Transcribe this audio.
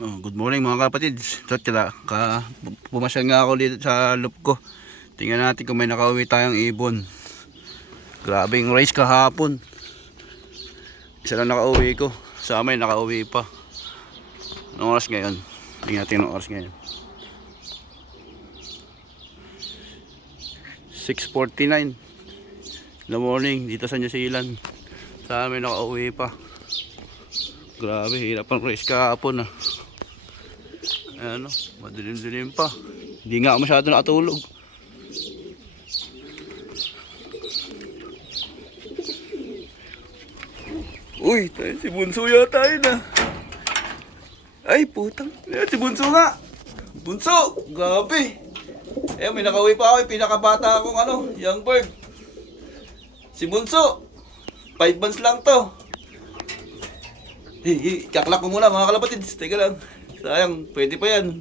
Oh, good morning mga kapatids. Pumasyal nga ako dito sa loop ko. Tingnan natin kung may nakauwi tayong ibon. Grabing race kahapon. Isa lang nakauwi ko. Sa amin nakauwi pa. Anong oras ngayon? Tingnan natin anong oras ngayon. 6:49 in the morning dito sa New Zealand. Sa amin nakauwi pa. Grabe, hirap ang race kahapon ah. Ano, madilim-dilim pa. Hindi nga ako masyado nakatulog. Uy, tayo, si Bunso yata yun ah. Ay, putang. Ayan, si Bunso nga. Bunso, grabe. Eh, may nakauwi pa ako. Yung pinakabata akong young bird. Si Bunso. 5 months lang to. Kaklak ko muna mga kalapatids. Teka lang. Sayang, pwede pa yan.